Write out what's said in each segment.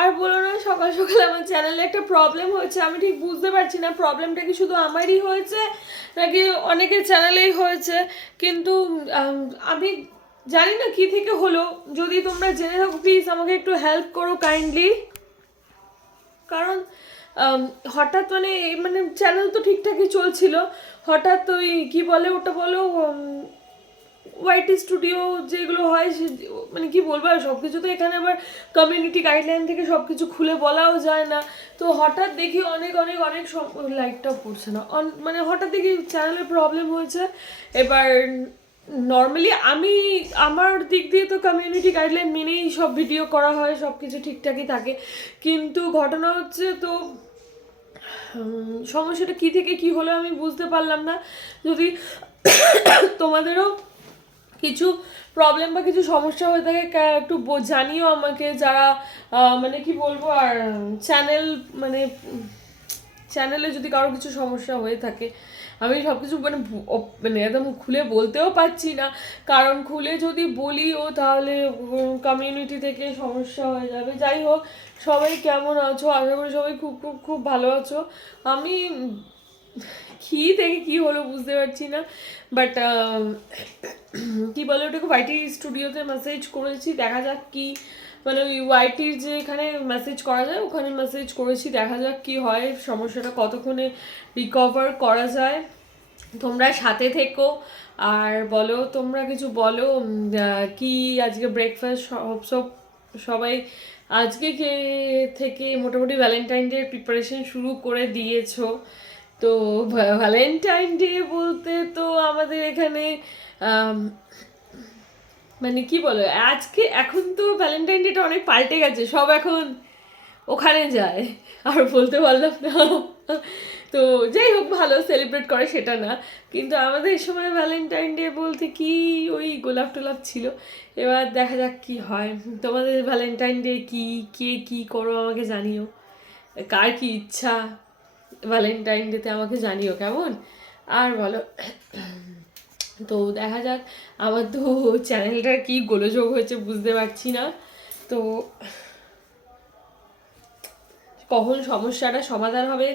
আর বলো না, সকাল সকাল আমার চ্যানেলে একটা প্রবলেম হয়েছে। আমি ঠিক বুঝতে পারছি না প্রবলেমটা কি শুধু আমারই হয়েছে, নাকি অনেকের চ্যানেলেই হয়েছে? কিন্তু আমি জানি না কি থেকে হলো। যদি তোমরা জেনে থাকো প্লিজ আমাকে একটু হেল্প করো কাইন্ডলি কারণ হঠাৎ মানে মানে চ্যানেল তো ঠিকঠাকই চলছিল। হঠাৎ ওই, কি বলে ওটা বলো ওয়াইটি স্টুডিও যেগুলো হয় সে মানে কি বলব, আর সব কিছু তো এখানে আবার কমিউনিটি গাইডলাইন থেকে সব কিছু খুলে বলাও যায় না। তো হঠাৎ দেখি অনেক অনেক অনেক লাইটটাও পড়ছে না। মানে হঠাৎ দেখি চ্যানেলের প্রবলেম হয়েছে। এবার নর্মালি আমি, আমার দিক দিয়ে তো কমিউনিটি গাইডলাইন মেনেই সব ভিডিও করা হয় সব কিছু ঠিকঠাকই থাকে। কিন্তু ঘটনা হচ্ছে তো সমস্যাটা কী থেকে কি হলো আমি বুঝতে পারলাম না। যদি তোমাদেরও কিছু প্রবলেম বা কিছু সমস্যা হয়ে থাকে একটু জানিও আমাকে যারা মানে কি বলব, আর চ্যানেল মানে চ্যানেলে যদি কারও কিছু সমস্যা হয়ে থাকে, আমি সব কিছু মানে মানে একদম খুলে বলতেও পারছি না। কারণ খুলে যদি বলিও তাহলে কমিউনিটি থেকে সমস্যা হয়ে যাবে। যাই হোক, সবাই কেমন আছো? আশা করি সবাই খুব খুব খুব ভালো আছো। আমি, কি থেকে কি হলো বুঝতে পারছি না বাট কি বলে ওটাকে ওয়াইটি স্টুডিওতে মেসেজ করেছি, দেখা যাক কি মানে ওই ওয়াইটির যে এখানে মেসেজ করা যায়, ওখানে মেসেজ করেছি, দেখা যাক কি হয়, সমস্যাটা কতক্ষণে রিকভার করা যায়। তোমরা সাথে থেকো, আর বলো, তোমরা কিছু বলো কি আজকে ব্রেকফাস্ট সব সব, সবাই আজকে কে থেকে মোটামুটি ভ্যালেন্টাইন ডে প্রিপারেশন শুরু করে দিয়েছ? তো ভ্যালেন্টাইন ডে বলতে তো আমাদের এখানে মানে কি বলো আজকে এখন তো ভ্যালেন্টাইন ডেটা অনেক পাল্টে গেছে, সব এখন ওখানে যায়। আর বলতে পারলাম না। তো যাই হোক, ভালো সেলিব্রেট করে সেটা না। কিন্তু আমাদের এই সময় ভ্যালেন্টাইন ডে বলতে কি ওই গোলাপ টোলাপ ছিল। এবার দেখা যাক কি হয়। তোমাদের ভ্যালেন্টাইন ডে কি, কে কি করো আমাকে জানিও। কার কি ইচ্ছা ভ্যালেন্টাইন ডেতে আমাকে জানিও কেমন? আর বলো। তো দেখা যাক, আমার তো চ্যানেলটার কি গোলযোগ হয়েছে বুঝতে পারছি না। তো কখন সমস্যাটা সমাধান হবে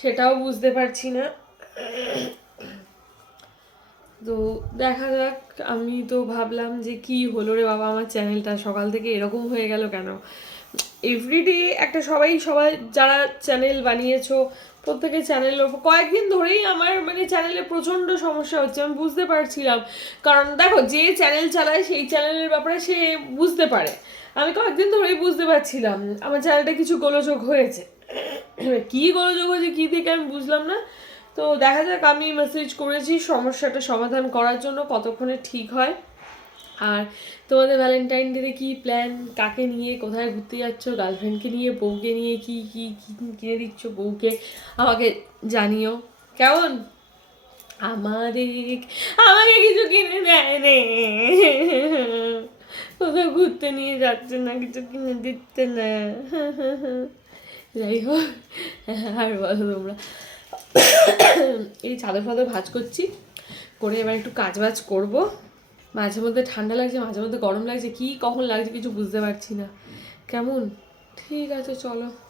সেটাও বুঝতে পারছি না। তো দেখা যাক, আমি তো ভাবলাম যে কি হলো রে বাবা, আমার চ্যানেলটা সকাল থেকে এরকম হয়ে গেল কেন? এভরিডে একটা সবাই সবাই যারা চ্যানেল বানিয়েছো প্রত্যেকের চ্যানেলের ওপর। কয়েকদিন ধরেই আমার মানে চ্যানেলে প্রচণ্ড সমস্যা হচ্ছে, আমি বুঝতে পারছিলাম। কারণ দেখো, যে চ্যানেল চালায় সেই চ্যানেলের ব্যাপারে সে বুঝতে পারে। আমি কয়েকদিন ধরেই বুঝতে পারছিলাম, আমার চ্যানেলটা কিছু গোলযোগ হয়েছে। কী গোলযোগ হয়েছে, কী থেকে আমি বুঝলাম না। তো দেখা যাক, আমি মেসেজ করেছি সমস্যাটা সমাধান করার জন্য কতক্ষণে ঠিক হয়। আর তোমাদের ভ্যালেন্টাইন ডেতে কি প্ল্যান কাকে নিয়ে? কোথায় ঘুরতে যাচ্ছ? গার্লফ্রেন্ডকে নিয়ে? বউকে নিয়ে? কি কি কিনে দিচ্ছ বউকে? আমাকে জানিও। কেমন? আমাদের, আমাকে কিছু কিনে দেয় রে কোথাও ঘুরতে নিয়ে যাচ্ছে না, কিছু কিনে দিচ্ছে না। যাই হোক, আর বলো তোমরা। এই চাদর ফাদর ভাজ করছি, করে এবার একটু কাজ বাজ করব। মাঝে মধ্যে ঠান্ডা লাগছে, মাঝে মধ্যে গরম লাগছে, কি কখন লাগছে কিছু বুঝতে পারছি না। কেমন? ঠিক আছে, চলো।